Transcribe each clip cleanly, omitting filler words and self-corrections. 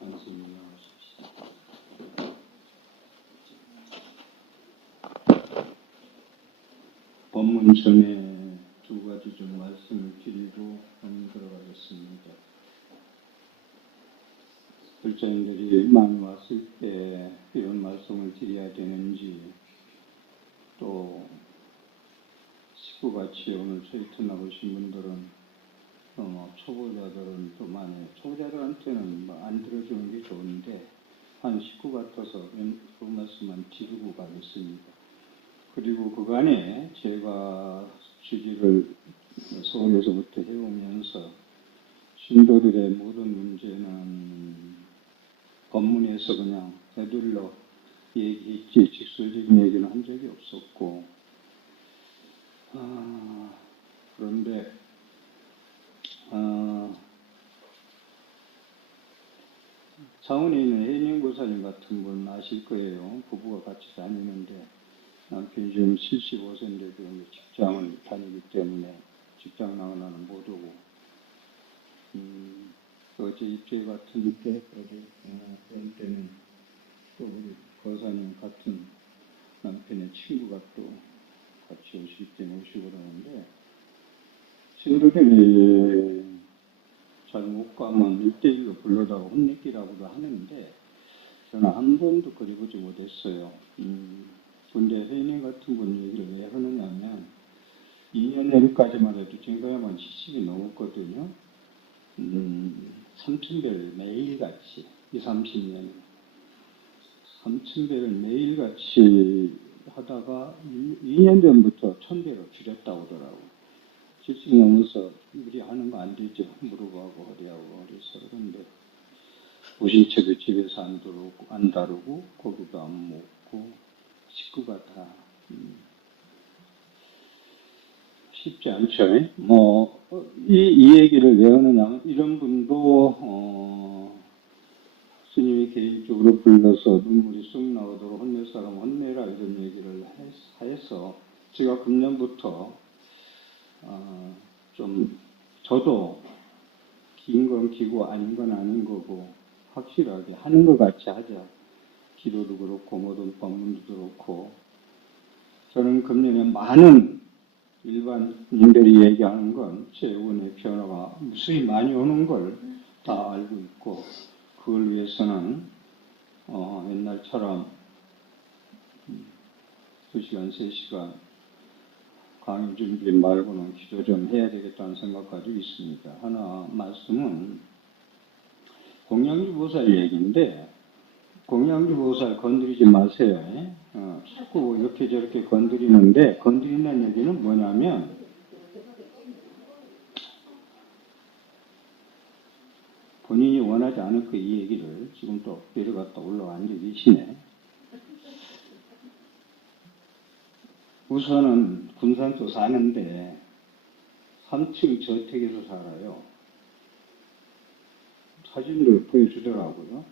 말씀을 나누십시오. 법문 전에 두 가지 좀 말씀을 드리고 들어가겠습니다. 불자님들이 많이 왔을 때 이런 말씀을 드려야 되는지, 또 식구같이 오늘 저희터 나오신 분들은 초보자들은 좀 많이, 초보자들한테는 안 들어주는 게 좋은데 한 식구 같아서 그 말씀만 드리고 가겠습니다. 그리고 그간에 제가 주기를 서울에서부터 해오면서 신도들의 모든 문제는 법문에서 그냥 되돌려 얘기했지 직설적인 얘기는 한 적이 없었고, 그런데 창원에 있는 해인영보살님 같은 분 아실 거예요. 부부가 같이 다니는데 남편이 지금 75세인데도 직장을 다니기 때문에 직장 나가는 못 오고, 어제 입제 같은 때 그런 때는 또 우리 거사님 같은 남편의 친구가 또 같이 오실 때 오시고 그러는데, 신도들이 잘 못 가면 1대1로 불러다가 혼내기라고도 하는데 저는 한 번도 그려보지 못했어요. 근데 회의님 같은 분 얘기를 왜 하느냐면 2년 전까지만 해도 증거야만 70이 넘었거든요. 3,000배를 매일같이 30년 3,000배를 매일같이 하다가 2년 전부터 1,000배로 줄였다고 하더라고요. 70 넘어서 우리 하는 거 안 되죠. 물어보고 허리하고 그래서. 그런데 오신 책을 집에서 안 다루고 고기도 안 먹고 식구가 다 쉽지 않죠. 이 얘기를 왜 하느냐, 이런 분도 스님이 개인적으로 불러서 눈물이 쑥 나오도록 혼낼 사람 혼내라 이런 얘기를 해서 제가 금년부터 좀 저도 긴 건 기고 아닌 건 아닌 거고 확실하게 하는 것 같이 하자. 기도도 그렇고 모든 법문도 그렇고, 저는 금년에 많은 일반인들이 얘기하는 건 재원의 변화가 무수히 많이 오는 걸 다 알고 있고, 그걸 위해서는 옛날처럼 2시간, 3시간 강의 준비 말고는 기도 좀 해야 되겠다는 생각 가지고 있습니다. 하나 말씀은 공양주보살 얘기인데, 공양주보살 건드리지 마세요. 자꾸 이렇게 저렇게 건드리는데, 건드린다는 얘기는 뭐냐면 본인이 원하지 않을 거 이 얘기를 지금 또 내려갔다 올라와 앉아 계시네. 우선은 군산도 사는데 3층 저택에서 살아요. 사진을 보여주더라고요.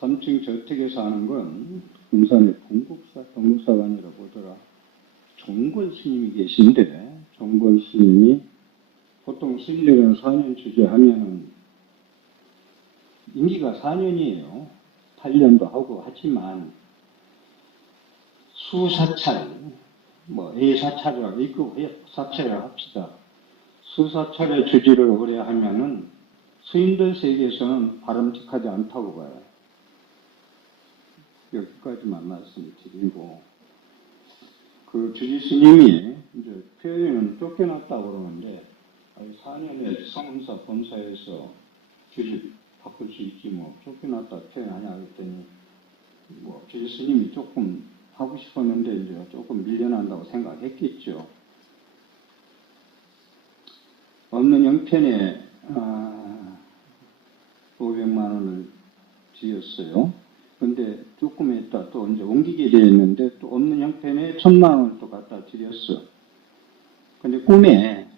3층 저택에 사는 건 군산의 동국사가 아니라 보더라. 종걸 스님이 계신데, 종걸 스님이 보통 스님들은 4년 주제하면 임기가 4년이에요. 8년도 하고 하지만 수사찰, A사찰이라고 있고 사찰을 합시다. 수사찰의 주지를 오래 하면은 스님들 세계에서는 바람직하지 않다고 봐요. 여기까지만 말씀드리고, 그 주지 스님이 이제 표현은 쫓겨났다고 그러는데, 4년에 성은사 본사에서 주지 바꿀 수 있지 쫓겨났다 표현하냐 그랬더니 주지 스님이 조금 하고 싶었는데 이제 조금 밀려난다고 생각했겠죠. 없는 형편에 500만 원을 지었어요. 근데 조금 있다 또 이제 옮기게 되어 있는데, 또 없는 형편에 1,000만 원을 또 갖다 드렸어. 근데 꿈에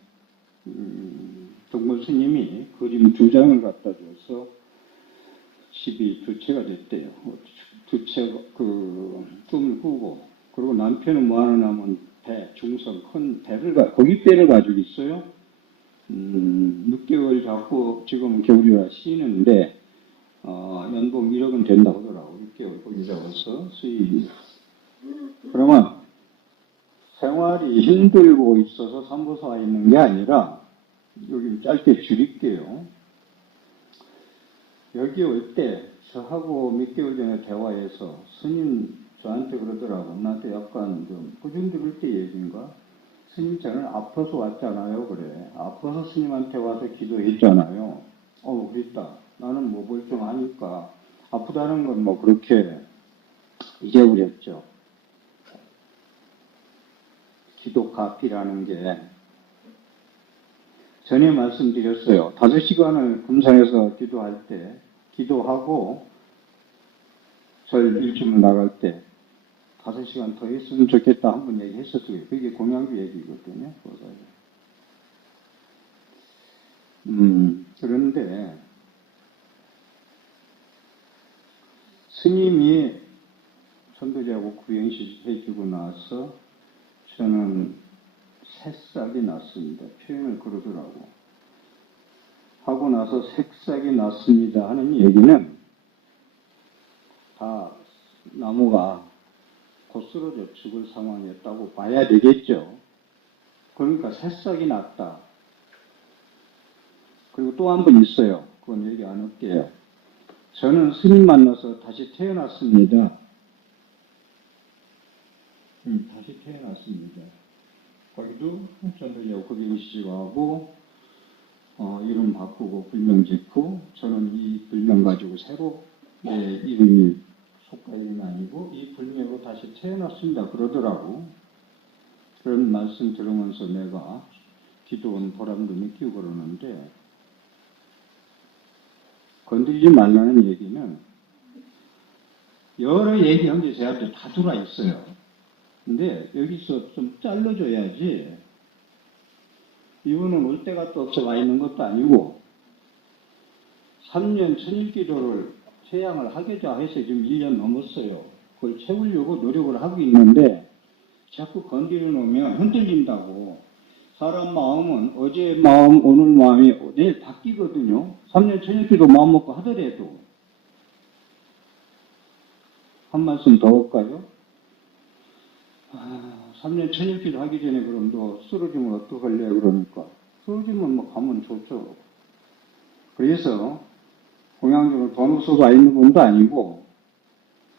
동물 스님이 그림 2장을 갖다 줘서 집이 2채가 됐대요. 2채 꿈을 꾸고, 그리고 남편은 뭐 하느냐면 배, 중성 큰 배를 고깃배를 가지고 있어요. 6개월 잡고 지금 겨울이라 쉬는데 연봉 1억은 된다고 하더라고. 6개월 거기 잡아서 수입이. 그러면 생활이 힘들고 있어서 삼보사 와 있는 게 아니라 여기 짧게 줄일게요. 여기 올 때 저하고 몇 개월 전에 대화해서 스님 저한테 그러더라고. 나한테 약간 좀 꾸중 들을 때 얘기인가? 스님 저는 아파서 왔잖아요. 그래. 아파서 스님한테 와서 기도했잖아요. 그랬다. 나는 뭐 멀쩡하니까 아프다는 건 뭐 그렇게 잊어버렸죠. 기도 가피라는 게 전에 말씀드렸어요. 5시간을 금산에서 기도할 때, 기도하고 절 일주일 나갈 때 5시간 더 했으면 좋겠다 한 번 얘기했었어요. 그게 공양주 얘기거든요. 그런데 스님이 천도제하고 구행식 해주고 나서 저는 새싹이 났습니다. 표현을 그러더라고. 하고 나서 새싹이 났습니다 하는 얘기는 다 나무가 곧 쓰러져 죽을 상황이었다고 봐야 되겠죠. 그러니까 새싹이 났다. 그리고 또 한 번 있어요. 그건 얘기 안 할게요. 저는 스님 만나서 다시 태어났습니다. 다시 태어났습니다. 거기도 전도제하고 구행식하고 이름 바꾸고 불명 짓고 저는 이 불명 가지고 새로 내 이름이 속가 이름이 아니고 이 불명으로 다시 태어났습니다. 그러더라고. 그런 말씀 들으면서 내가 기도원 보람도 느끼고 그러는데 건드리지 말라는 얘기는 여러 얘기한 게 제한테 다 들어와 있어요. 근데 여기서 좀 잘라줘야지. 이분은 올 때가 또 없어 와 있는 것도 아니고 3년 천일기도를 채양을 하겠자 해서 지금 1년 넘었어요. 그걸 채우려고 노력을 하고 있는데 자꾸 건드려 놓으면 흔들린다고. 사람 마음은 어제의 마음, 오늘 마음이 내일 바뀌거든요. 3년 천일기도 마음 먹고 하더라도. 한 말씀 더 할까요? 3년 천일기도 하기 전에 그럼 너 쓰러지면 어떡할래? 그러니까. 쓰러지면 뭐 가면 좋죠. 그래서 공양적으로 돈 없어서 와 있는 분도 아니고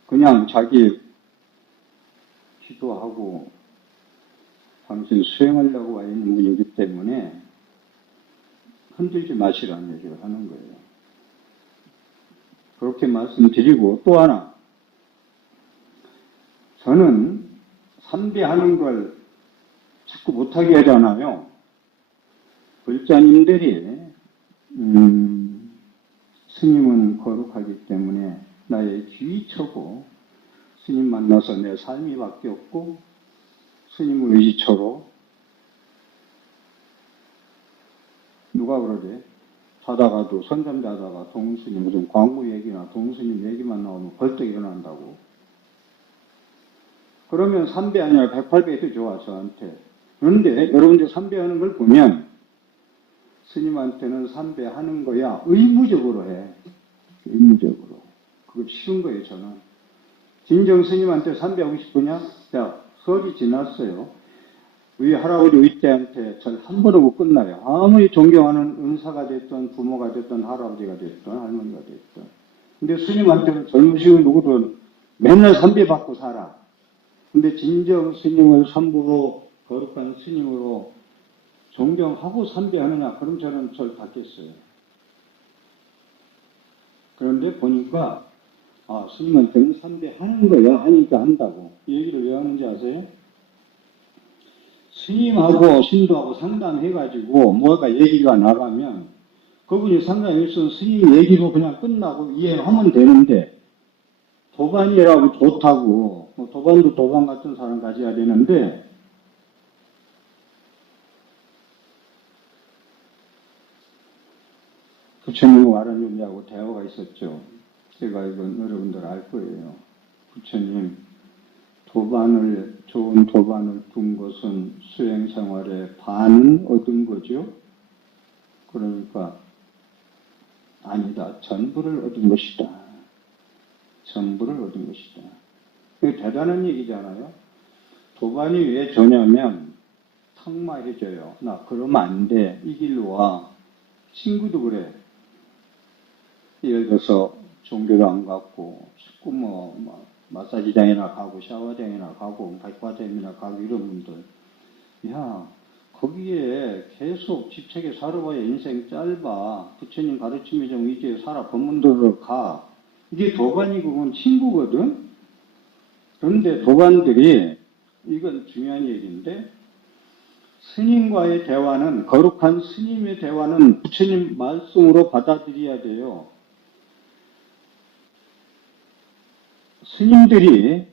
그냥 자기 기도하고 당신 수행하려고 와 있는 분이기 때문에 흔들지 마시라는 얘기를 하는 거예요. 그렇게 말씀드리고 또 하나 저는 삼배하는 걸 자꾸 못하게 하잖아요. 불자님들이 스님은 거룩하기 때문에 나의 귀처고 스님 만나서 내 삶이 바뀌었고 스님 의지처로 누가 그러지? 자다가도 선잠 자다가 동스님 무슨 광부 얘기나 동스님 얘기만 나오면 벌떡 일어난다고. 그러면 3배 아니라 108배도 좋아 저한테. 그런데 여러분들 3배 하는 걸 보면 스님한테는 3배 하는 거야 의무적으로 해. 의무적으로. 그거 쉬운 거예요 저는. 진정 스님한테 3배 하고 싶으냐? 자 수업이 지났어요. 우리 할아버지 의때한테 절 한 번 하고 끝나요. 아무리 존경하는 은사가 됐든 부모가 됐든 할아버지가 됐든 할머니가 됐든. 근데 스님한테는 젊으시고 누구든 맨날 3배 받고 살아. 근데 진정 스님을 삼부로 거룩한 스님으로 존경하고 3배 하느냐? 그럼 저는 절 받겠어요. 그런데 보니까 스님한테는 3배 하는 거야 하니까 한다고. 이 얘기를 왜 하는지 아세요? 스님하고 신도하고 상담해가지고 뭐가 얘기가 나가면 그분이 상담했으면 스님 얘기로 그냥 끝나고 이해하면 되는데 도반이라고 좋다고 도반도 도반 같은 사람 가져야 되는데 부처님 와라님하고 대화가 있었죠. 제가 이건 여러분들 알 거예요. 부처님 좋은 도반을 둔 것은 수행생활의 반은 얻은 거죠. 그러니까 아니다. 전부를 얻은 것이다. 전부를 얻은 것이다. 이거 대단한 얘기잖아요. 도반이 왜 저냐면 턱마해져요. 나 그러면 안 돼. 이 길로 와. 친구도 그래. 예를 들어서 종교도 안 갔고 자꾸 마사지장이나 가고 샤워장이나 가고 백화점이나 가고 이런 분들 야 거기에 계속 집착에 살아봐야 인생 짧아. 부처님 가르침에 좀 이제 살아. 법문들로 가. 이게 도반이고 그건 친구거든. 그런데 도반들이 이건 중요한 얘기인데 스님과의 대화는 거룩한 스님의 대화는 부처님 말씀으로 받아들여야 돼요. 스님들이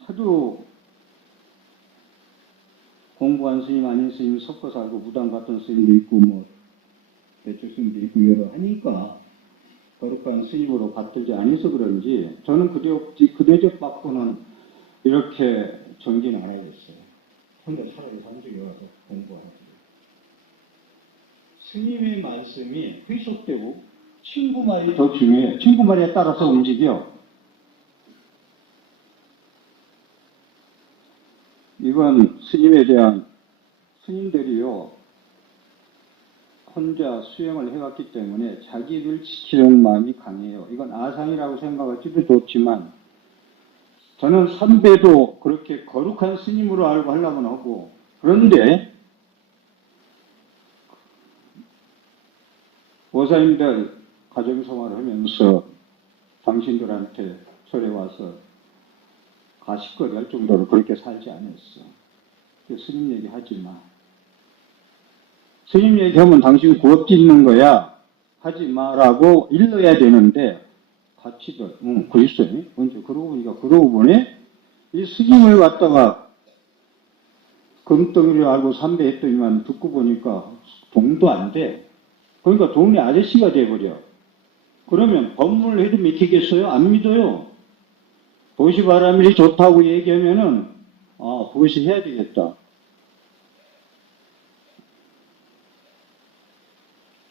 하도 공부한 스님 아닌 스님 섞어서 알고 무당 같은 스님도 있고 대쪽 스님도 있고 여러 하니까 거룩한 스님으로 받들지 않아서 그런지 저는 그대적 받고는 이렇게 정진 안 하겠어요. 혼자 차라리 산중에 와서 공부하고 스님의 말씀이 회속되고 친구 말이 더 중요해. 친구 말에 따라서 움직여. 이건 스님에 대한 스님들이요 혼자 수행을 해왔기 때문에 자기를 지키는 마음이 강해요. 이건 아상이라고 생각할지도 좋지만 저는 선배도 그렇게 거룩한 스님으로 알고 하려고 하고 그런데 보살님들 가정생활을 하면서 당신들한테 절에 와서 가십거리 할 정도로 그렇게 살지 않았어. 스님 얘기하지 마. 스님 얘기하면 당신 구업 짓는 거야. 하지 마라고 일러야 되는데 같이들 그랬어요. 언제 그러고 보니 이 스님을 갖다가 금덩이를 알고 삼배했더니만 듣고 보니까 동도 안 돼. 그러니까 동네 아저씨가 돼버려. 그러면 법문을 해도 믿기겠어요? 안 믿어요. 보시바라밀이 좋다고 얘기하면은 보시 해야 되겠다.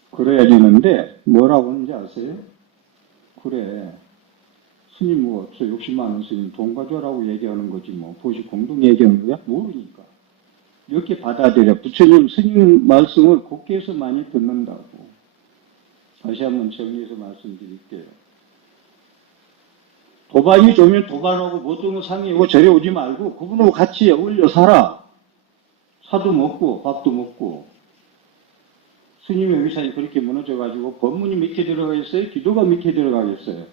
그래야 되는데 뭐라고 하는지 아세요? 그래 스님 저 욕심 많은 스님 돈 가져라고 얘기하는 거지 보시 공동 얘기하는 거야? 모르니까 이렇게 받아들여. 부처님 스님 말씀을 곱게서 많이 듣는다고. 다시 한번 정리해서 말씀드릴게요. 도반이 좋으면 도반하고 모든 거 상의하고 절에 오지 말고 그분하고 같이 어울려 살아. 사도 먹고 밥도 먹고. 스님의 의사이 그렇게 무너져가지고 법문이 밑에 들어가겠어요? 기도가 밑에 들어가겠어요?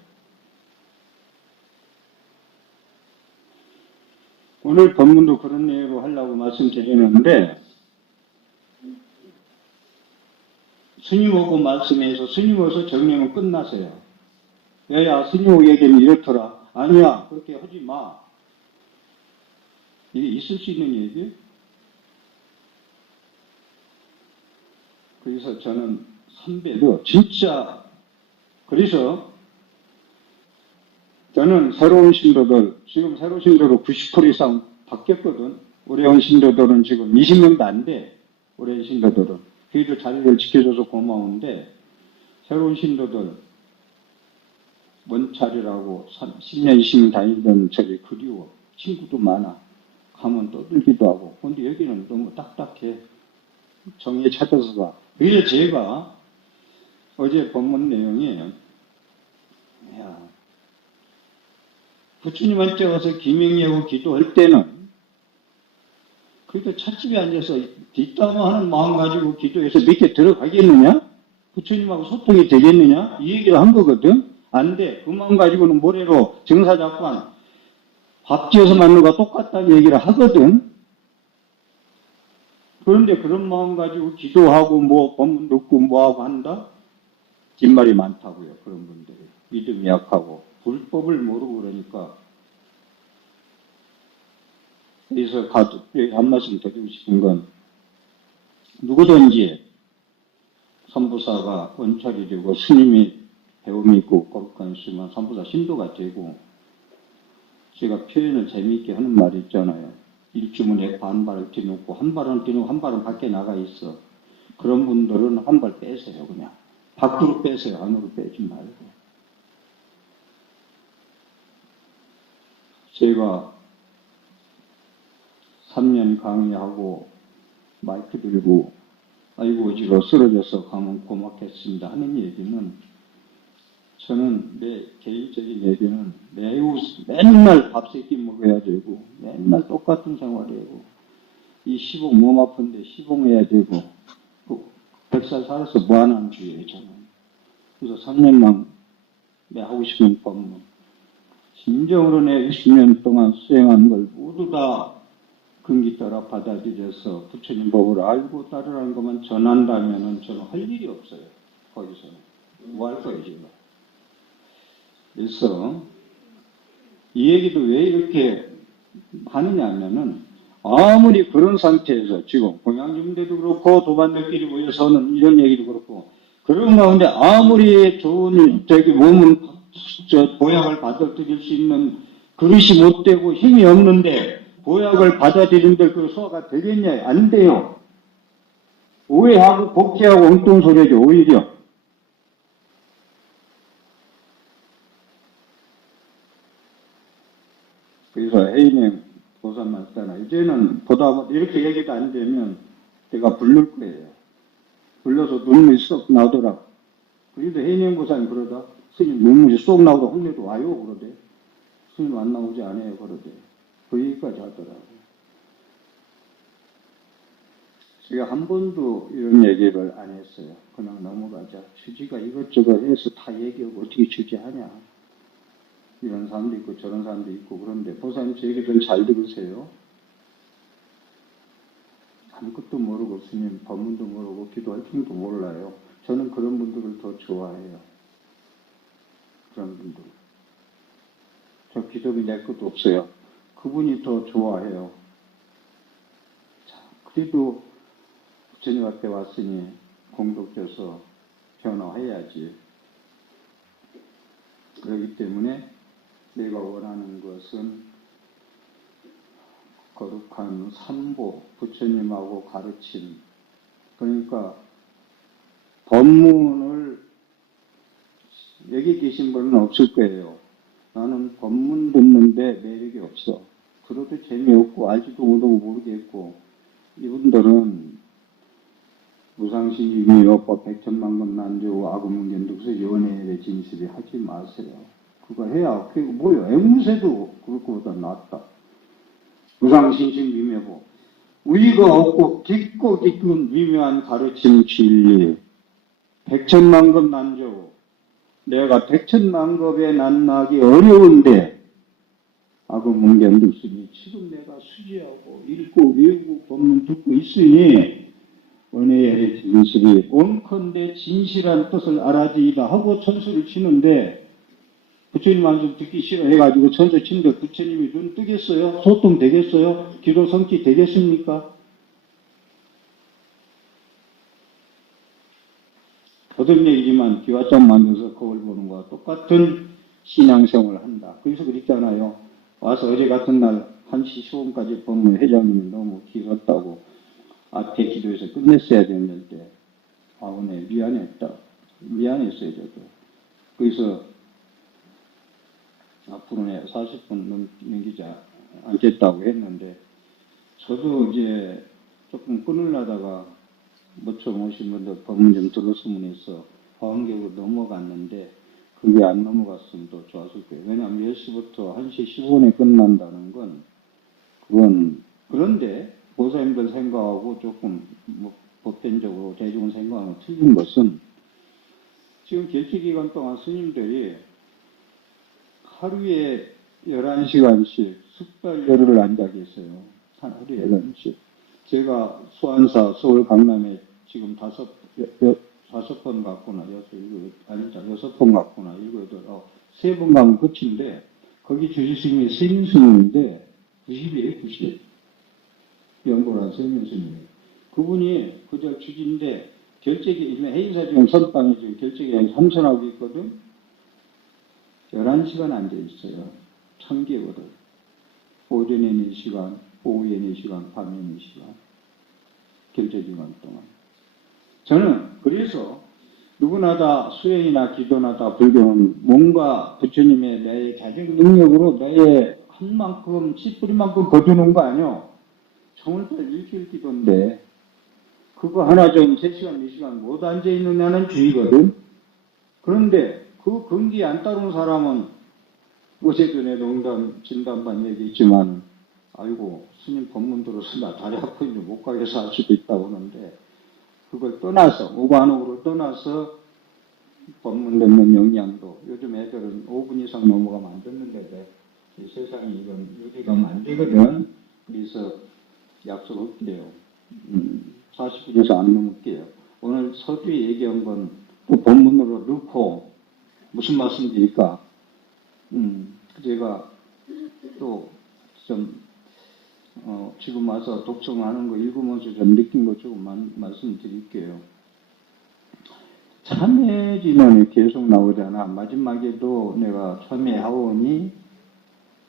오늘 법문도 그런 예로 하려고 말씀드리는데 스님하고 말씀해서 스님으로서 정리하면 끝나세요. 야야 스님하고 얘기하면 이렇더라. 아니야 그렇게 하지 마. 이게 있을 수 있는 얘기? 그래서 저는 선배도 진짜 그래서 저는 새로운 신도들 지금 새로운 신도로 90% 이상 바뀌었거든. 올해 온 신도들은 지금 20명도 안 돼. 올해 온 신도들은. 그래도 자리를 지켜줘서 고마운데 새로운 신도들 원찰이라고 10년 20년 다니던 저기 그리워. 친구도 많아. 가면 떠들기도 하고. 근데 여기는 너무 딱딱해. 정의에 찾아서 가. 그래서 제가 어제 법문 내용이 부처님한테 와서 기명하고 기도할 때는 그래도 찻집에 앉아서 뒷담화하는 마음 가지고 기도해서 밑에 들어가겠느냐? 부처님하고 소통이 되겠느냐? 이 얘기를 한 거거든. 안 돼. 그 마음 가지고는 모래로 정사작관 밥 지어서 맞는 거와 똑같다는 얘기를 하거든. 그런데 그런 마음 가지고 기도하고 법문 듣고 뭐하고 한다? 뒷말이 많다고요. 그런 분들이. 믿음이 약하고 불법을 모르고 그러니까. 그래서 한 말씀 드리고 싶은 건 누구든지 선부사가 원찰이 되고 스님이 배움이 있고 거룩한 스님은 선부사 신도가 되고 제가 표현을 재미있게 하는 말이 있잖아요. 일주문에 반발을 뛰놓고 한 발은 뛰놓고 한 발은 밖에 나가 있어. 그런 분들은 한 발 빼세요. 그냥 밖으로 빼세요. 안으로 빼지 말고. 제가 3년 강의하고 마이크 들고 아이고 어지러 쓰러져서 가면 고맙겠습니다 하는 얘기는, 저는 내 개인적인 얘기는 매우 맨날 밥 세끼 먹어야 되고 맨날 똑같은 생활이고 이 시봉 몸 아픈데 시봉해야 되고 100살 살아서 뭐 하는 주예요 저는. 그래서 3년만 내 하고 싶은 법문 진정으로 내 20년 동안 수행한 걸 모두 다 근기 따라 받아들여서 부처님 법을 알고 따르라는 것만 전한다면은 저는 할 일이 없어요. 거기서는 뭐 할 거예요 지금. 그래서 이 얘기도 왜 이렇게 하느냐 하면은, 아무리 그런 상태에서 지금 공양중대도 그렇고 도반들끼리 모여서는 이런 얘기도 그렇고 그런 가운데 아무리 좋은 몸은 보약을 받아들일 수 있는 그릇이 못 되고 힘이 없는데 보약을 받아들이는데 그 소화가 되겠냐? 안 돼요. 오해하고 복제하고 엉뚱 소리죠 오히려. 그래서 혜인님 보살만 있잖아. 이제는 보다 이렇게 얘기도 안 되면 내가 부를 거예요. 불러서 눈물이 쏙 나오더라. 그래도 혜인님 보살님 그러다. 스님 눈물이 쏙 나오다 혼내도 와요 그러대. 스님 안 나오지 않아요 그러대. 그 얘기까지 하더라고요. 제가 한 번도 이런 얘기를 안 했어요. 그냥 넘어가자. 주지가 이것저것 해서 다 얘기하고 어떻게 주지하냐. 이런 사람도 있고 저런 사람도 있고. 그런데 보살님 제 얘기를 잘 들으세요. 아무것도 모르고 스님 법문도 모르고 기도할 줄도 몰라요. 저는 그런 분들을 더 좋아해요. 그런 분들. 저 기독이 낼 것도 없어요. 그분이 더 좋아해요. 자, 그래도 부처님 앞에 왔으니 공덕돼서 변화해야지. 그렇기 때문에 내가 원하는 것은 거룩한 삼보, 부처님하고 가르침. 그러니까 법문을, 여기 계신 분은 없을 거예요. 나는 법문 듣는데 매력이 없어. 들어도 재미없고 알지도 못하고 모르겠고. 이분들은 무상신 유미여법 백천만금 난조 아금문견득서 연애의 진실이 하지 마세요. 그거 해야 그게 뭐예요? 앵무새도 그것보다 낫다. 무상신신 유미여법 우리가 없고 깊고 깊은 미묘한 가르침 진리 백천만급 난조. 내가 백천만급에 난나기 어려운데 아금문견득서니 지금 내가 수지하고 읽고 외우고 법문 듣고 있으니 은혜의 진실이 온컨대 진실한 뜻을 알아지이다 하고 천수를 치는데, 부처님 말씀 듣기 싫어해가지고 천수 치는데 부처님이 눈 뜨겠어요? 소통 되겠어요? 기도 성취 되겠습니까? 거듭 얘기지만 기와점 만들어서 거울 보는 거와 똑같은 신앙생활을 한다. 그래서 그랬잖아요. 와서 어제 같은 날 1시 15분까지 법문 회장님이 너무 길었다고 앞에 기도해서 끝냈어야 됐는데, 네, 미안했다. 미안했어요, 저도. 그래서 앞으로는 40분 넘기지 않겠다고 했는데, 저도 이제 조금 끊으려다가 모처럼 오신 분들 법문 좀 들었으면 해서 화엄격으로 넘어갔는데, 그게 안 넘어갔으면 더 좋았을 거예요. 왜냐하면 10시부터 1시 15분에 끝난다는 건, 그런데 보살님들 생각하고 조금 보편적으로 대중을 생각하면 틀린 것은, 지금 결제기간 동안 스님들이 하루에 11시간씩 숙달열을 앉아 계세요. 하루에 11시간. 제가 수안사 서울 강남에 지금 5번 갔구나. 6번 갔구나. 3번 가면 끝인데, 거기 주지스님이 스님인데 90이에요, 90. 연구한 서명스님이에요. 그분이 그저 주지인데 결제기, 해인사 지금 선방에 지금 결제기간이 3선하고 있거든. 11시간 앉아있어요. 참개거든. 오전에 4시간, 오후에 4시간, 밤에 4시간. 결제기간 동안. 저는 그래서 누구나 다 수행이나 기도나 다 불교는 뭔가 부처님의 내 자정 능력으로 너의 한 만큼, 씨뿌리만큼 거두는 거 아니요. 정월달 일주일 기도인데, 그거 하나 좀 3시간, 4시간 못 앉아있느냐는 주의거든. 그런데 그 근기에 안 따르는 사람은 어제도 내 농담, 진담반 얘기했지만, 아이고, 스님 법문 들어서 나 다리 아프는못 가게서 할 수도 있다고 하는데, 그걸 떠나서, 오관옥으로 떠나서 법문 듣는 영향도, 요즘 애들은 5분 이상 넘어가면 안 듣는데, 이 세상이 이건 유지가면 안 되거든. 그래서 약속할게요. 40분에서 안 넘을게요. 오늘 서두에 얘기한 건 또 본문으로 넣고, 무슨 말씀 드릴까? 제가 또 좀, 지금 와서 독성하는 거 읽으면서 좀 느낀 거 조금 말씀드릴게요. 참회진원이 계속 나오잖아. 마지막에도 내가 참회하오니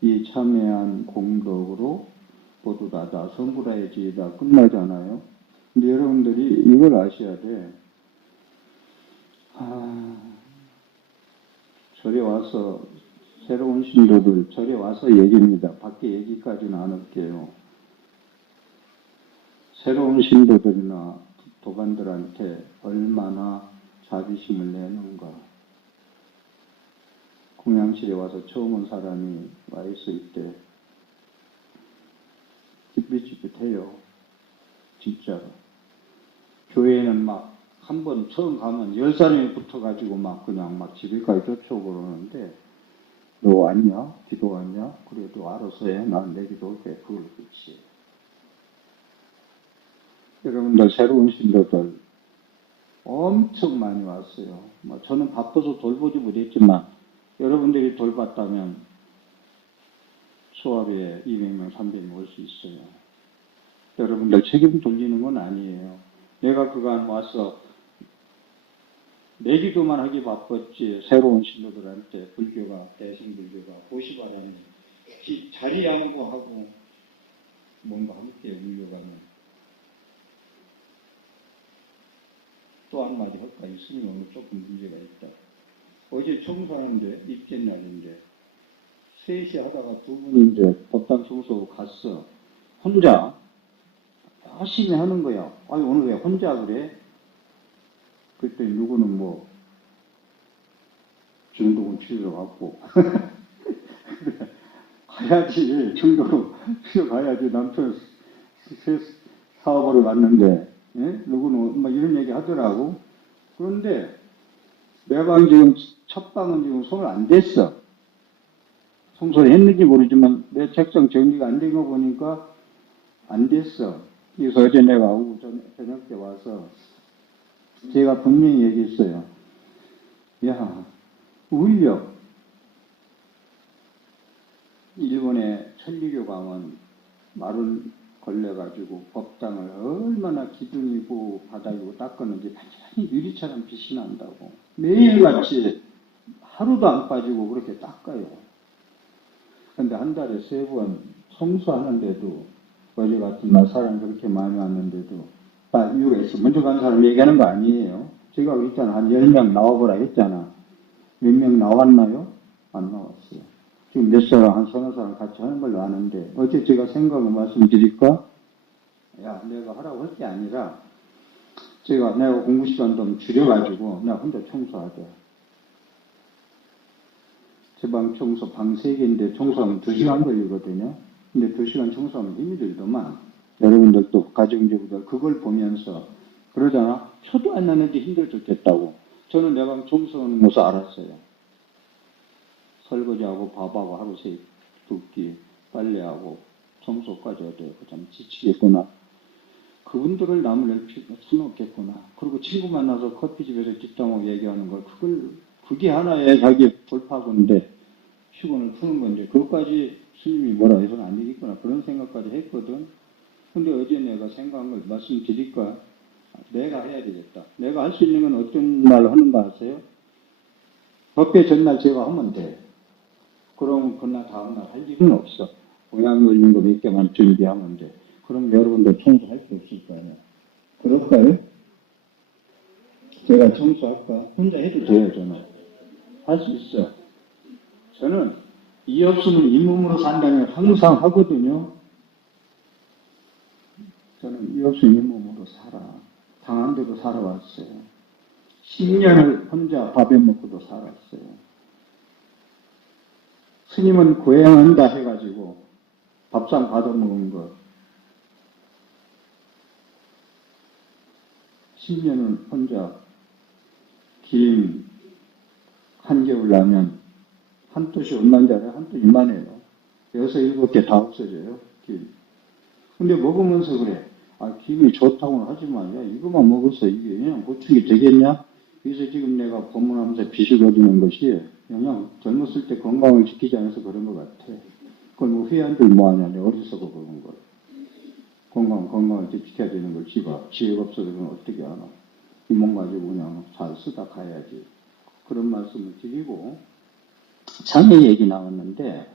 이 참회한 공덕으로 모두 다 성불하의 지혜다 끝나잖아요. 근데 여러분들이 이걸 아셔야 돼. 절에 와서 새로운 신도들 절에 와서 얘기입니다. 밖에 얘기까지는 안 할게요. 새로운 신도들이나 도반들한테 얼마나 자비심을 내는가. 공양실에 와서 처음 온 사람이 와 있을 때 찌긋찌긋해요. 진짜로. 교회는 막 한 번 처음 가면 10사람이 붙어가지고 막 그냥 막 집에까지 쫓아오고 그러는데 너 왔냐? 기도 왔냐? 그래도 알아서 해. 난 내 기도 올게. 그걸 그렇지. 여러분들 새로운 신도들 엄청 많이 왔어요. 저는 바빠서 돌보지 못했지만 여러분들이 돌봤다면 수업에 200명, 300명 올 수 있어요. 여러분들 책임 돌리는 건 아니에요. 내가 그간 와서 내 기도만 하기 바빴지 새로운 신도들한테 불교가, 대승불교가 보시바라니 자리 양보하고 뭔가 함께 물려가는 또 한마디 할까? 있으면 오늘 조금 문제가 있다. 어제 청소하는데 입제 날인데 3시 하다가 두 분이 이제 법당 청소하고 갔어. 혼자 열심히 하는 거야. 아니 오늘 왜 혼자 그래? 그랬더니 누구는 뭐 중독은 치료로 갔고 가야지. 중독은 치료 가야지. 남편 사업으로 갔는데 예? 누구는 막 이런 얘기 하더라고. 그런데 내 방 지금 첫 방은 지금 손을 안 댔어. 청소를 했는지 모르지만 내 책상 정리가 안 된 거 보니까 안 됐어. 그래서 어제 내가 오후 저녁 때 와서 제가 분명히 얘기했어요. 야, 울려. 일본의 천리교 가면 말을 걸려가지고 법당을 얼마나 기둥이고 바닥이고 닦았는지 완전히 유리처럼 빛이 난다고. 매일같이 하루도 안 빠지고 그렇게 닦아요. 근데 한 달에 3번 청소하는데도 어제 같은 날 사람 그렇게 많이 왔는데도 이유가 있어. 먼저 간 사람 얘기하는 거 아니에요. 제가 그랬잖아. 한 10명 나와보라 했잖아. 몇 명 나왔나요? 안 나왔어요. 지금 몇 사람, 한 서너 사람 같이 하는 걸로 아는데, 어제 제가 생각을 말씀드릴까? 야, 내가 하라고 할 게 아니라, 내가 공부 시간 좀 줄여가지고, 내가 혼자 청소하자. 제 방 청소, 방 3개인데 청소하면 2시간 걸리거든요. 근데 2시간 청소하면 힘이 들더만, 여러분들도 가정주부들 그걸 보면서, 그러잖아. 초도 안 나는데 힘들 죽겠다고. 저는 내 방 청소하는 모습 알았어요. 설거지하고 밥하고 하루 세 끼 빨래하고 청소까지 해야 되고 참 지치겠구나. 그분들을 남을 낼 수는 없겠구나. 그리고 친구 만나서 커피집에서 뒷담화 얘기하는 걸 그게 하나의 자기 돌파구인데 피곤을 푸는 건데 그것까지 스님이 뭐라 해서는 안 되겠구나. 그런 생각까지 했거든. 근데 어제 내가 생각한 걸 말씀드릴까? 내가 해야 되겠다. 내가 할 수 있는 건 어떤 말 하는가 아세요? 법회 전날 제가 하면 돼. 그럼 그날 다음날 할 일은 없어. 공양 걸린 거 몇 개만 준비하면 돼. 그럼 여러분들 청소할 수 없을 거 아니야. 그럴까요? 제가 청소할까? 혼자 해도 돼요, 저는. 할 수 있어요. 저는 이 없으면 이 몸으로 산다는 항상 하거든요. 저는 이 없으면 이 몸으로 살아. 당한 대로 살아왔어요. 10년을 혼자 밥에 먹고도 살았어요. 스님은 고행한다 해가지고 밥상 받아먹은 거 10년을 혼자 긴 한겨울 나면 한 돛이 얼마인지 알아요? 한 돛 이만해요. 6, 7개 다 없어져요. 김. 근데 먹으면서 그래. 아, 김이 좋다고는 하지만, 야, 이거만 먹어서 이게 그냥 보충이 되겠냐? 그래서 지금 내가 법문하면서 비식거리는 것이 그냥 젊었을 때 건강을 지키지 않아서 그런 것 같아. 그걸 뭐 회원들 뭐하냐? 내가 어디서 그런 걸. 건강을 지켜야 되는 걸 지혜가 없어서 그건 어떻게 하나. 이 몸 가지고 그냥 잘 쓰다 가야지. 그런 말씀을 드리고, 참회 얘기 나왔는데,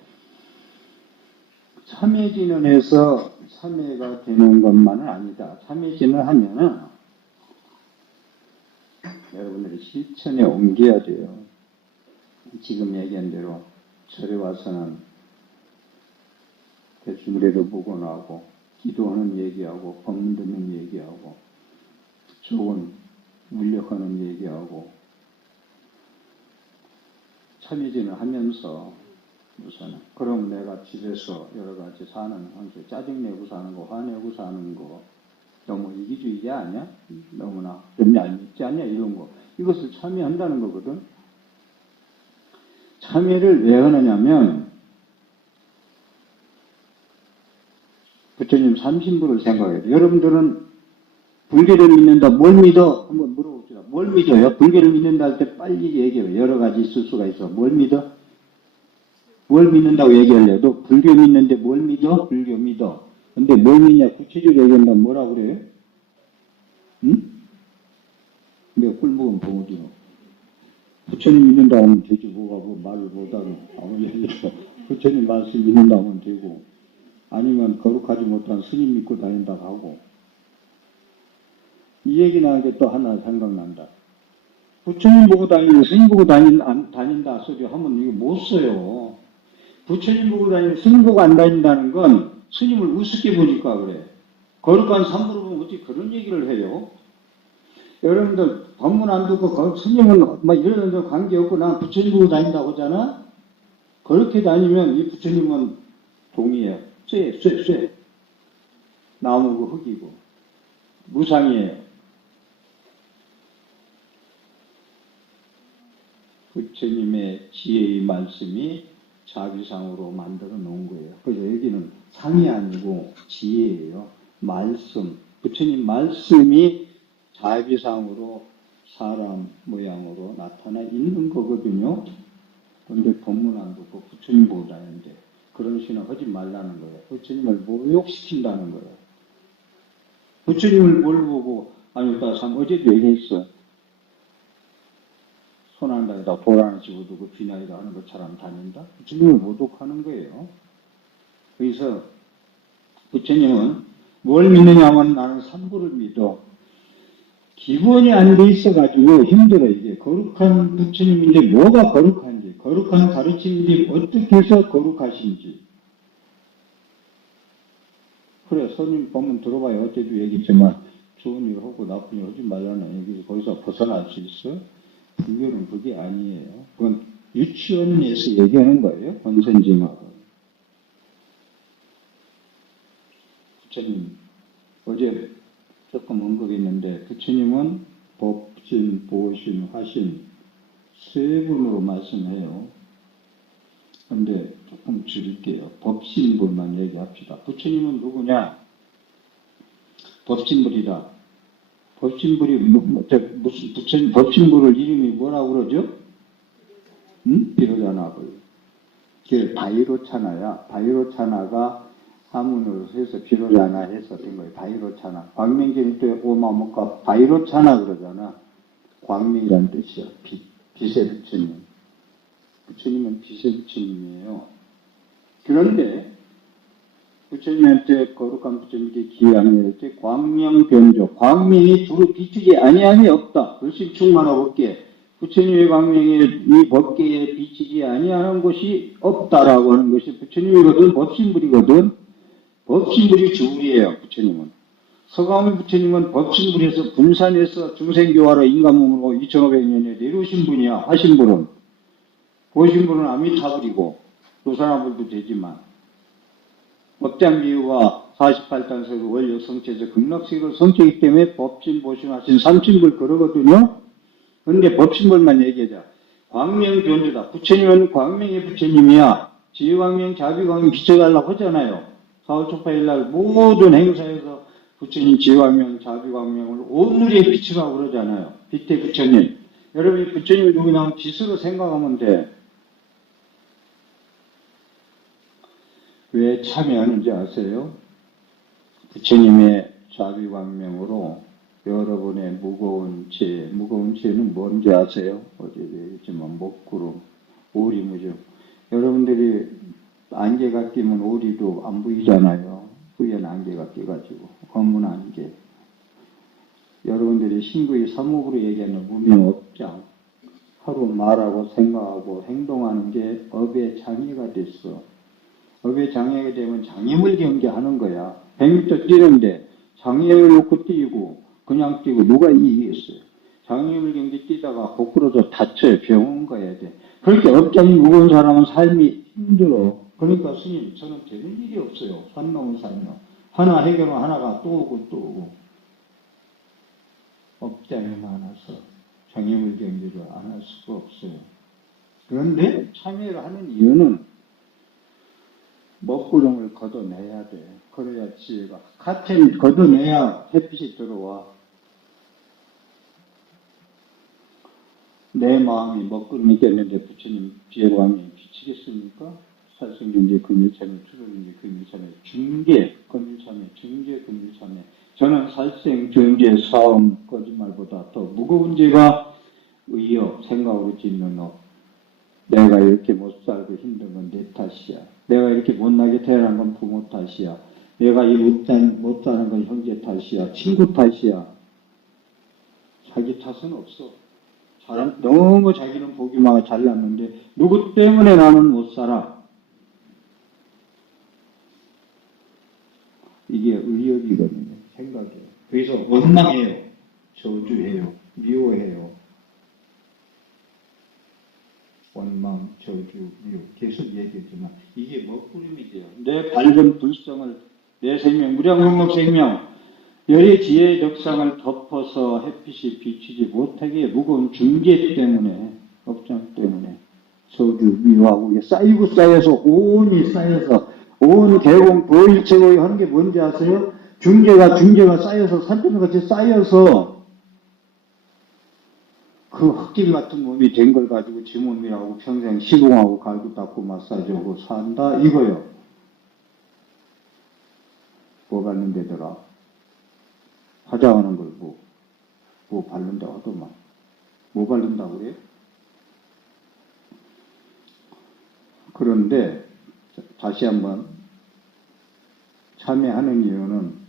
참회진언에서 참회가 되는 것만은 아니다. 참회진언 하면은 여러분들이 실천에 옮겨야 돼요. 지금 얘기한 대로 절에 와서는 대중무례도 보고 나오고 기도하는 얘기하고 법문 듣는 얘기하고 좋은 물력하는 얘기하고 참회진을 하면서 우선 그럼 내가 집에서 여러 가지 사는 한게 짜증내고 사는 거 화내고 사는 거 너무 이기주의자 아니야? 너무나 좀 얄밉지 않냐? 이런 거 이것을 참회한다는 거거든. 참회를 왜 하느냐면 부처님 삼신부를 생각해야 돼. 여러분들은 불교를 믿는다. 뭘 믿어? 한번 물어봅시다. 뭘 믿어요? 불교를 믿는다 할 때 빨리 얘기해요. 여러 가지 있을 수가 있어. 뭘 믿어? 뭘 믿는다고 얘기하려도 불교 믿는데 뭘 믿어? 불교 믿어. 근데 뭘 믿냐? 구체적으로 얘기한다면 뭐라 그래요? 응? 내가 꿀 먹으면 봉어지노. 부처님 믿는다 하면 되지. 뭐가 뭐 말을 못하고 아무 얘기도 부처님 말씀 믿는다 하면 되고 아니면 거룩하지 못한 스님 믿고 다닌다 하고 이 얘기 나는데 또 하나 생각난다. 부처님 보고 다니는 스님 보고 다닌다 소리 하면 이거 못 써요. 부처님 보고 다니는 스님 보고 안 다닌다는 건 스님을 우습게 보니까 그래. 거룩한 삼부를 보면 어떻게 그런 얘기를 해요? 여러분들 법문 안 듣고 스님은 막 이러는 데 관계없고 난 부처님 보고 다닌다고 하잖아? 그렇게 다니면 이 부처님은 동이에요. 쇠. 나무고 흙이고 무상이에요. 부처님의 지혜의 말씀이 자비상으로 만들어 놓은 거예요. 그래서 여기는 상이 아니고 지혜예요. 말씀. 부처님 말씀이 자비상으로 사람 모양으로 나타나 있는 거거든요. 그런데 법문 안 듣고 부처님 보고 다니는데 그런 신앙 하지 말라는 거예요. 부처님을 모욕시킨다는 거예요. 부처님을 뭘 보고 아니, 참 어제도 얘기했어. 손 한 다에다 돌 하나 집어두고 비나이다 하는 것처럼 다닌다? 부처님을 모독하는 거예요. 그래서 부처님은 뭘 믿느냐면 나는 삼부를 믿어. 기본이 안 돼 있어가지고 힘들어 이게. 거룩한 부처님인데 뭐가 거룩한지, 거룩한 가르침인지 어떻게 해서 거룩하신지. 그래, 스님 법문 들어봐요. 어제도 얘기했지만 좋은 일 하고 나쁜 일 하지 말라는 얘기에서 거기서 벗어날 수 있어? 불교는 그게 아니에요. 그건 유치원에서 얘기하는 거예요. 권선징악은. 부처님, 어제 조금 언급했는데 부처님은 법신, 보신, 화신 세 분으로 말씀해요. 그런데 조금 줄일게요. 법신불만 얘기합시다. 부처님은 누구냐? 법신불이다. 법신불이 무슨 부처님 법신불을 이름이 뭐라고 그러죠? 응? 비로자나불. 그게 바이로차나야. 바이로차나가 한문으로 해서 비로자나 해서 된 거예요. 바이로차나. 광명경이 또 오마목가 바이로차나 그러잖아. 광명이란 뜻이야. 빛의 부처님. 부처님은 빛의 부처님이에요. 그런데 부처님한테 거룩한 부처님께 기회하며 광명변조, 광명이 두루 비추지 아니함이 없다. 글씨 충만하고 없게 부처님의 광명이 이 법계에 비치지 아니하는 것이 없다라고 하는 것이 부처님이거든. 법신불이거든. 법신불이 주울이에요. 부처님은. 서가모니 부처님은 법신불에서 분산해서 중생교화로 인간몸으로 2500년에 내려오신 분이야. 화신불은. 고신불은 아미타불이고 노사나불도 되지만 법장비유가 48단서로 원력성체에서 극락세계로 성체이기 때문에 법신 보신하신 삼신불 그러거든요. 그런데 법신불만 얘기하자. 광명변주다. 부처님은 광명의 부처님이야. 지혜광명, 자비광명 비춰달라고 하잖아요. 4월 초파일날 모든 행사에서 부처님 지혜광명, 자비광명을 온누리에 비추라고 그러잖아요. 빛의 부처님. 여러분이 부처님을 누구냐 빛으로 생각하면 돼. 왜 참여하는지 아세요? 부처님의 자비광명으로 여러분의 무거운 죄는 뭔지 아세요? 어제 얘기했지만 먹구름, 오리무중. 여러분들이 안개가 끼면 오리도 안 보이잖아요. 후에는 안개가 끼가지고 검은 안개. 여러분들이 신구의 삼업으로 얘기하는 무명업장. 하루 말하고 생각하고 행동하는 게 업의 장애가 됐어. 업의 장애가 되면 장애물 경계하는 거야. 100m 뛰는데 장애물 놓고 뛰고 그냥 뛰고 누가 이기겠어요. 장애물 경계 뛰다가 거꾸로도 다쳐요. 병원 가야 돼. 그렇게 업장이 무거운 사람은 삶이 힘들어. 그러니까 스님 저는 되는 일이 없어요. 산 넘은 산요. 하나 해결하면 하나가 또 오고 또 오고. 업장이 많아서 장애물 경계를 안 할 수가 없어요. 그런데 참여를 하는 이유는 먹구름을 걷어내야 돼. 그래야 지혜가. 같은 걷어내야 햇빛이 들어와. 내 마음이 먹구름이 됐는데 부처님 지혜광이 비치겠습니까? 살생경제 금일참회, 투로경제 금일참회, 중계 금일참회, 중계 금일참회. 저는 살생, 중계, 사음, 거짓말보다 더 무거운 죄가 의업, 생각으로 짓는 업. 내가 이렇게 못 살고 힘든 건 내 탓이야. 내가 이렇게 못나게 태어난 건 부모 탓이야. 내가 못 사는 건 형제 탓이야. 친구 탓이야. 자기 탓은 없어. 너무 자기는 보기만 잘났는데 누구 때문에 나는 못 살아. 이게 의업이거든요. 생각이에요. 그래서 원망해요. 저주해요. 미워해요. 원망, 저주, 미워. 계속 얘기했지만 이게 먹구름이 돼요. 내 밝은 불성을, 내 생명, 무량永생명, 열의 지혜의 덕상을 덮어서 햇빛이 비치지 못하게 무거운 중계 때문에, 업장 때문에 저주, 미워하고 이게 쌓이고 쌓여서 온이 쌓여서 온 개공 보일체고의 하는 게 뭔지 아세요? 중계가 쌓여서 산더미같이 쌓여서 그 흙길 같은 몸이 된 걸 가지고 지 몸이라고 평생 시공하고 갈고 닦고 마사지하고 산다 이거요. 뭐 바른 데더라. 화장하는 걸 뭐 바른다고 하더만. 뭐 바른다고 그래요? 그런데 다시 한번 참여하는 이유는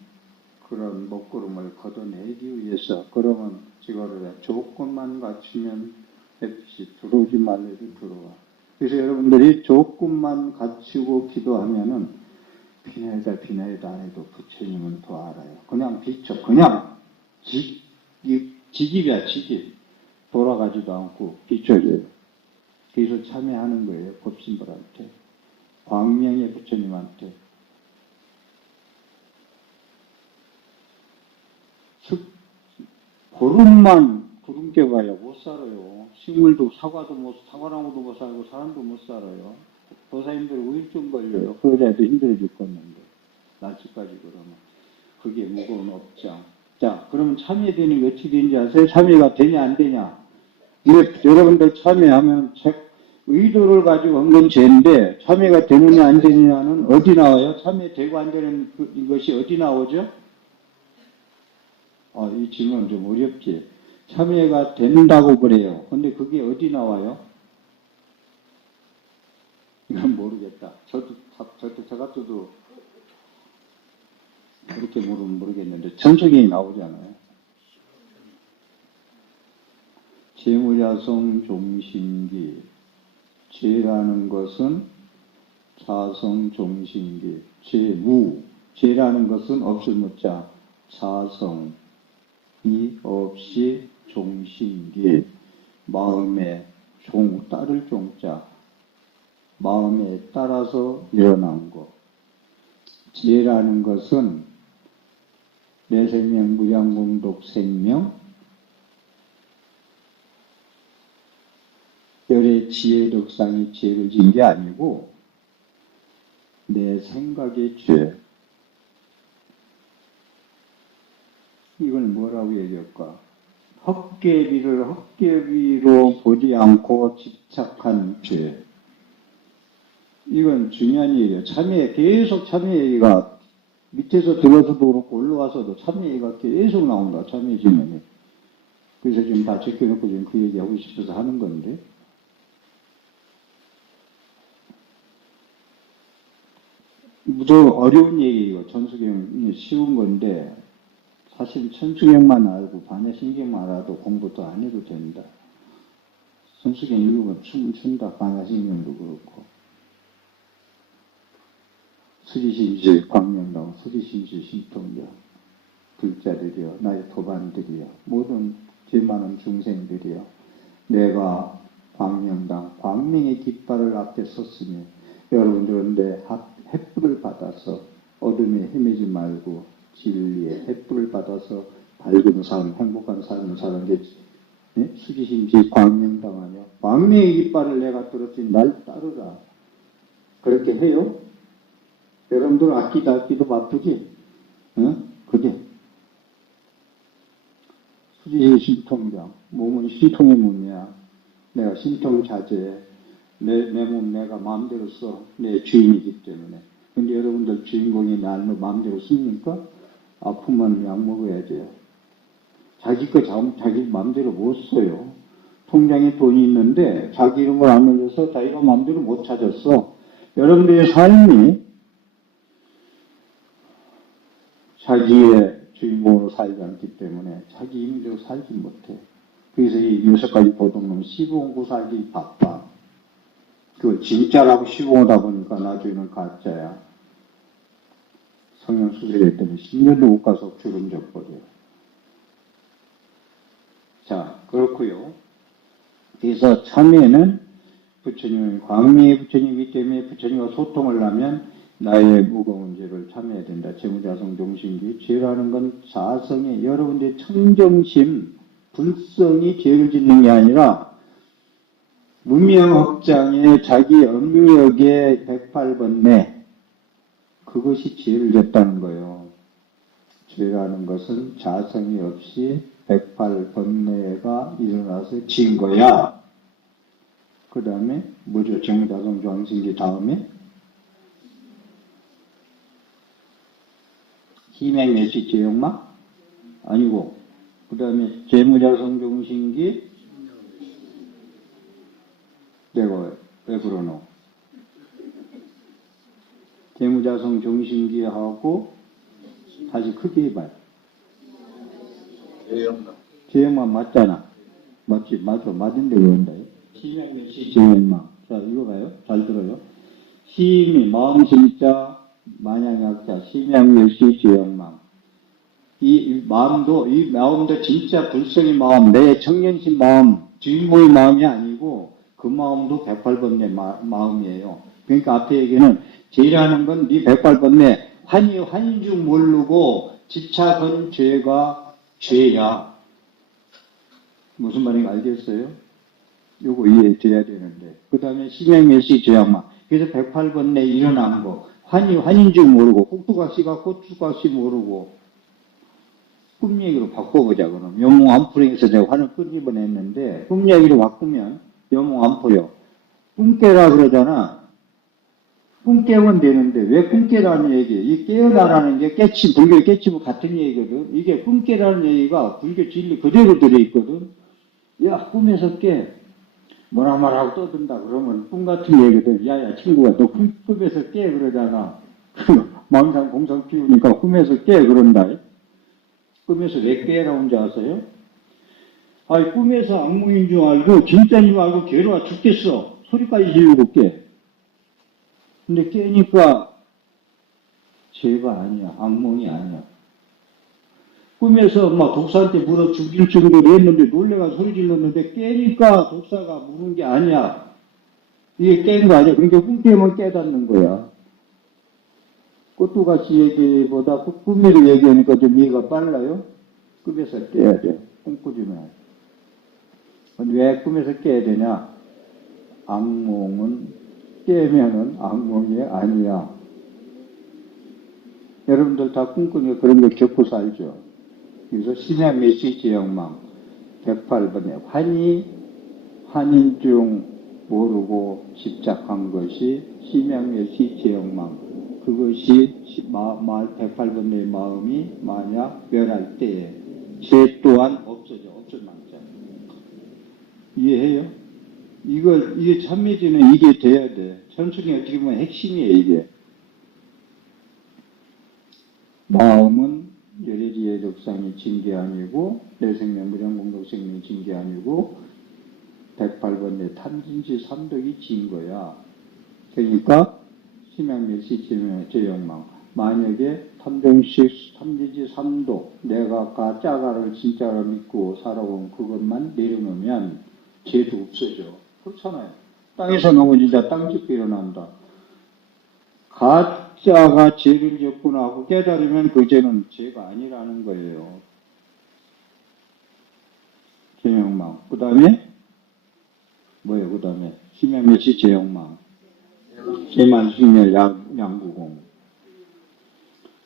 그런 먹구름을 걷어내기 위해서. 그러면 지거를 조건만 갖추면 햇빛이 들어오지 말래도 들어와. 그래서 여러분들이 조건만 갖추고 기도하면은 비나이다 안 해도 부처님은 더 알아요. 그냥 비춰. 그냥 지집이야 지집. 돌아가지도 않고 비춰줘요. 그래서 참여하는 거예요. 법신불한테. 광명의 부처님한테. 구름 깨봐야 못 살아요. 식물도 사과나무도 못 살고 사람도 못 살아요. 도사님들 우울증 걸려요. 그러자도 힘들어질 건데. 날씨까지 그러면. 그게 무거운 업장. 자, 그러면 참여되는 게 어떻게 되는지 아세요? 참여가 되냐 안 되냐. 여러분들 참여하면 의도를 가지고 한 건 죄인데 참여가 되느냐 안 되느냐는 어디 나와요? 참여되고 안 되는 이것이 어디 나오죠? 이 질문 좀 어렵지. 참여가 된다고 그래요. 근데 그게 어디 나와요? 이건 모르겠다. 저 같아도 그렇게 물으면 모르겠는데 천수경이 나오잖아요. 재무자성 종신기. 재라는 것은 자성 종신기. 재무. 재라는 것은 없을 무자. 자성이 없이 종신기. 마음에 종, 따를 종자. 마음에 따라서 일어난 것. 재라는 것은 내 생명, 무량공독 생명, 열의 지혜 덕상이 죄를 진 게 아니고 내 생각의 죄. 이건 뭐라고 얘기할까? 헛개비를 헛개비로 보지 않고 집착한 죄. 이건 중요한 얘기예요. 참회, 계속 참회 얘기가 밑에서 들어서도 그렇고 올라와서도 참회 얘기가 계속 나온다. 참회 지면에. 그래서 지금 다 적혀놓고 지금 그 얘기하고 싶어서 하는 건데. 무척 어려운 얘기고 천수경이 쉬운 건데 사실 천수경만 알고 반야신경만 알아도 공부도 안 해도 된다. 천수경 읽으면 춤을 춘다. 반야신경도 그렇고. 수지심실 광명당, 수지심실 신통자, 불자들이여, 나의 도반들이여, 모든 죄 많은 중생들이여, 내가 광명당, 광명의 깃발을 앞에 섰으니 여러분들은 내 햇불을 받아서 어둠에 헤매지 말고 진리의 햇불을 받아서 밝은 삶, 행복한 삶을 사는 게 수지심실 광명당하며 광명의 깃발을 내가 들었으니 날 따르라. 그렇게 해요? 여러분들 아끼도 바쁘지? 응? 그게. 수지의 신통장. 몸은 신통의 몸이야. 내가 신통 자제해. 내 몸 내가 마음대로 써. 내 주인이기 때문에. 근데 여러분들 주인공이 날 마음대로 씁니까? 아프면 약 먹어야 돼요. 자기 거 자기 마음대로 못 써요. 통장에 돈이 있는데 자기 이름을 안 올려서 자기가 마음대로 못 찾았어. 여러분들의 삶이 자기의 주인공으로 살지 않기 때문에 자기 임대로 살지 못해. 그래서 이 6가지 보통론 시봉고 살기 바빠. 그걸 진짜라고 시봉하다 보니까 나중에는 가짜야. 성형수술했더니 10년도 못 가서 주름 져버려요. 자, 그렇고요. 그래서 참회는 부처님, 광명의 부처님이기 때문에 부처님과 소통을 하면 나의 무거운 죄를 참아야 된다. 재무자성 종신기. 죄라는 건 자성의 여러분들의 청정심, 불성이 죄를 짓는 게 아니라 무명업장의 자기 업력의 108번뇌 그것이 죄를 졌다는 거예요. 죄라는 것은 자성이 없이 108번뇌가 일어나서 진 거야. 그 다음에 뭐죠? 재무자성 종신기 다음에 희맹매시 제형마? 아니고, 그 다음에 재무자성 종신기? 내가 왜 그러노? 재무자성 종신기하고, 다시 크게 해봐요. 제형마 맞잖아. 맞지? 맞아. 맞은데 왜 온다? 희맹매시 제형마. 자, 읽어봐요. 잘 들어요. 시임이 마음심자, 만양약자, 심양멸시, 죄영망. 이 마음도 진짜 불성의 마음, 내 청년신 마음, 주인공의 마음이 아니고, 그 마음도 108번뇌 마음이에요. 그러니까 앞에 얘기는, 죄라는 건 네 108번뇌, 환인 줄 모르고, 집착은 죄가 죄야. 무슨 말인지 알겠어요? 요거 이해해 드려야 되는데. 그 다음에 심양멸시, 죄영망. 그래서 108번뇌 일어난 거. 환인 줄 모르고, 꼭두각시가 고추각시 모르고, 꿈 얘기로 바꿔보자, 그럼. 여몽 안 풀어서 내가 환을 끄집어냈는데, 꿈 얘기로 바꾸면, 여몽 안 풀려. 꿈 깨라 그러잖아. 꿈 깨면 되는데, 왜 꿈 깨라는 얘기? 이 깨어나라는 게 불교의 깨치고 같은 얘기거든. 이게 꿈 깨라는 얘기가 불교 진리 그대로 들어있거든. 야, 꿈에서 깨. 뭐라 말하고 떠든다 그러면 꿈 같은 얘기거든. 야야 친구가 너 꿈에서 깨 그러잖아. 망상 공상 피우니까 꿈에서 깨 그런다. 꿈에서 왜 깨라는 줄 아세요? 아니 꿈에서 악몽인 줄 알고 진짜인 줄 알고 괴로워 죽겠어. 소리까지 지르고 깨. 근데 깨니까 죄가 아니야. 악몽이 아니야. 꿈에서 막 독사한테 물어 죽일 정도로 했는데 놀래가 소리 질렀는데 깨니까 독사가 물은 게 아니야. 이게 깬 거 아니야. 그러니까 꿈 깨면 깨닫는 거야. 꽃두같이 얘기보다 꿈에서 얘기하니까 좀 이해가 빨라요. 꿈에서 깨야 돼. 꿈꾸지만. 왜 꿈에서 깨야 되냐? 악몽은 깨면은 악몽이 아니야. 여러분들 다 꿈꾸니까 그런 걸 겪고 살죠. 그래서 심야메시 제형망 108번에 환인 중 모르고 집착한 것이 심야메시 제형망. 그것이 108번의 마음이 만약 멸할 때에 죄 또한 없어져망자. 이해해요? 이게 참매지는 이게 돼야 돼. 천천히 어떻게 보면 핵심이에요, 이게. 마음은 열애지의 적상이 진 게 아니고, 내 생명, 무량공덕생명이 진 게 아니고, 108번의 탐진시 삼독이 진 거야. 그러니까, 심양멸시 제영망. 만약에 탐진시 삼독, 내가 가짜가를 진짜로 믿고 살아온 그것만 내려놓으면 죄도 없어져. 그렇잖아요. 땅에서 나오면 진짜 땅집기 일어난다. 가짜가 죄를 졌구나 하고 깨달으면 그 죄는 죄가 아니라는 거예요. 제영망. 그 다음에 뭐예요? 그 다음에 심야멸시 제영망. 제만심멸 양구공.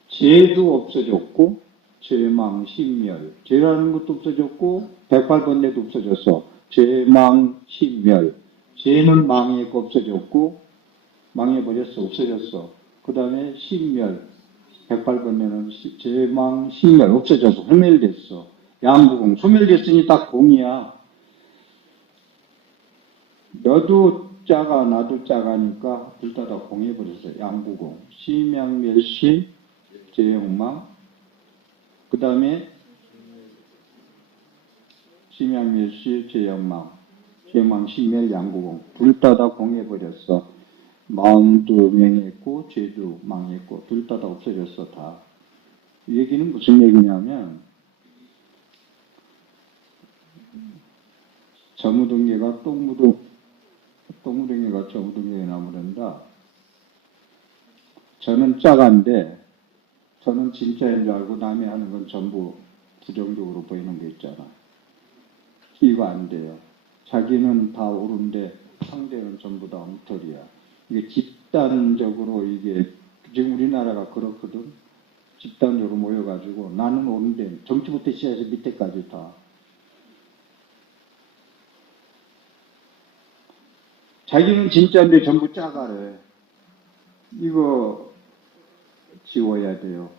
죄도 없어졌고 제망심멸. 죄라는 것도 없어졌고 108번뇌도 없어졌어. 제망심멸. 죄는 망했고 없어졌고 망해버렸어. 없어졌어. 그 다음에 심멸. 108번뇌는 제망심멸. 없어져서 소멸됐어. 양구공. 소멸됐으니 딱 공이야. 너도 짜가 나도 짜가니까 둘 다 공해버렸어요. 양구공. 심양멸시 제영망. 그 다음에 심양멸시 제영망. 제망심멸 양구공. 둘 다 공해버렸어. 마음도 명했고 죄도 망했고 둘 다 없어졌어. 다. 이 얘기는 무슨 얘기냐면 저무등개가 똥무등개가 저무등개에 나무른다. 저는 짜간데 저는 진짜인 줄 알고 남이 하는 건 전부 부정적으로 보이는 게 있잖아. 이거 안 돼요. 자기는 다 옳은데 상대는 전부 다 엉터리야. 이게 집단적으로 이게 지금 우리나라가 그렇거든. 집단적으로 모여가지고 나는 옳은데 정치부터 시작해서 밑에까지 다. 자기는 진짜인데 전부 짜가래. 이거 지워야 돼요.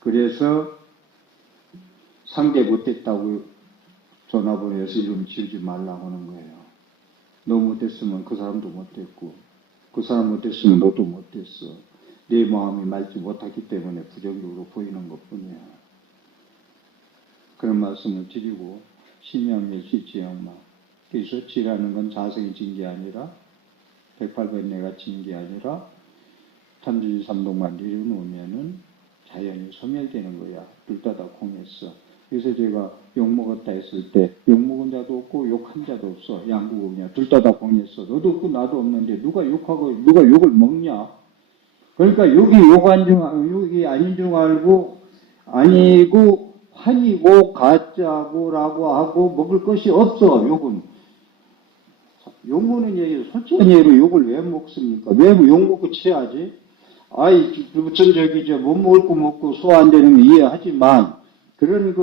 그래서 상대 못했다고 전화번호에서 이름 지우지 말라고 하는 거예요. 너 못했으면 그 사람도 못했고 그 사람 못했으면 너도 못했어. 내 마음이 맑지 못하기 때문에 부정적으로 보이는 것뿐이야. 그런 말씀을 드리고 심양멸시 제영망. 그래서 지라는 건 자성이 진 게 아니라 108번뇌가 진 게 아니라 탐진시 삼독만 내려놓으면은 자연히 소멸되는 거야. 둘 다 공했어. 그래서 제가 욕먹었다 했을 때 욕먹은 자도 없고 욕한 자도 없어. 양구공이야. 둘 다 공했어. 너도 없고 나도 없는데 누가 욕하고 누가 욕을 먹냐? 그러니까 욕이 아닌 줄 알고 아니고 환이고 가짜고라고 하고 먹을 것이 없어. 욕은. 욕 먹는 얘기 솔직한 얘기로 욕을 왜 먹습니까? 왜 욕 먹고 취하지? 아이, 무슨 못 먹을 거 먹고 소화 안 되는 거 이해하지만, 그런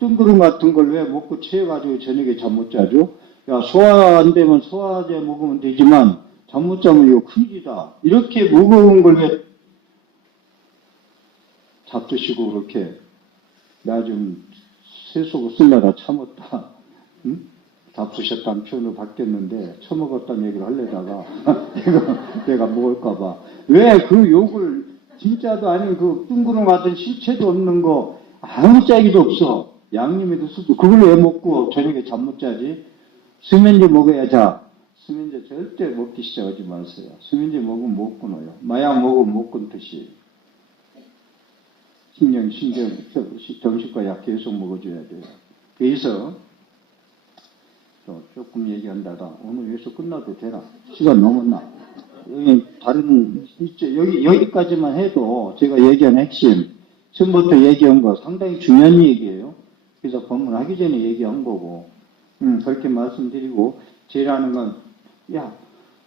뜬구름 같은 걸 왜 먹고 취해가지고 저녁에 잠 못 자죠? 야, 소화 안 되면 소화제 먹으면 되지만, 잠 못 자면 이거 큰일이다. 이렇게 무거운 걸 왜 잡수시고 그렇게, 나 좀 세속을 쓰려다 참았다. 응? 잡수셨다는 표현으로 바뀌었는데 처먹었다는 얘기를 하려다가 내가 먹을까봐 왜 그 욕을 진짜도 아니고 그 뜬구름 같은 실체도 없는 거 아무 짝이도 없어. 양념에도 수도 그걸 왜 먹고 저녁에 잠 못 자지? 수면제 먹어야 자. 수면제 절대 먹기 시작하지 마세요. 수면제 먹으면 못 끊어요. 마약 먹으면 못 끊듯이. 신경, 정신과 약 계속 먹어줘야 돼요. 그래서 또 조금 얘기한다가 오늘 여기서 끝나도 되나? 시간 넘었나? 여기 다른 여기까지만 해도 제가 얘기한 핵심 처음부터 얘기한 거 상당히 중요한 얘기예요. 그래서 법문하기 전에 얘기한 거고 그렇게 말씀드리고 제일 하는 건 야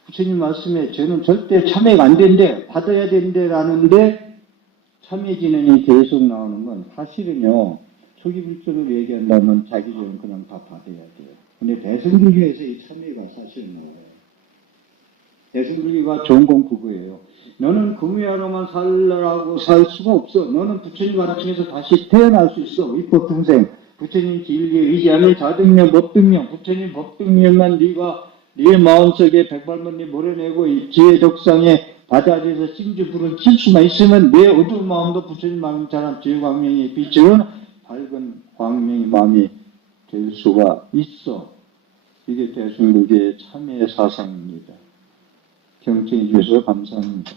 부처님 말씀에 저는 절대 참여가 안 된대 받아야 된대라는데 참여 진행이 계속 나오는 건 사실은요 초기 불전을 얘기한다면 자기들은 그냥 다 받아야 돼요. 근데 대승불교에서 이 참여가 사실은 나와요. 대승불교가 좋은 건 그거예요. 너는 금유하러만 살라고 살 수가 없어. 너는 부처님 가르침에서 다시 태어날 수 있어. 입법 등생. 부처님 진리에 의지하는 자등령, 법등령, 부처님 법등령만 네가 네 마음속에 백발만리 몰아내고 지혜 덕상에 바다에서 찜질불을 킬 수만 있으면 내 어두운 마음도 부처님 마음처럼 지혜광명이 비추는 밝은 광명의 마음이 될 수가 있어. 이게 대승불교의 참여 사상입니다. 경청해 주셔서 감사합니다.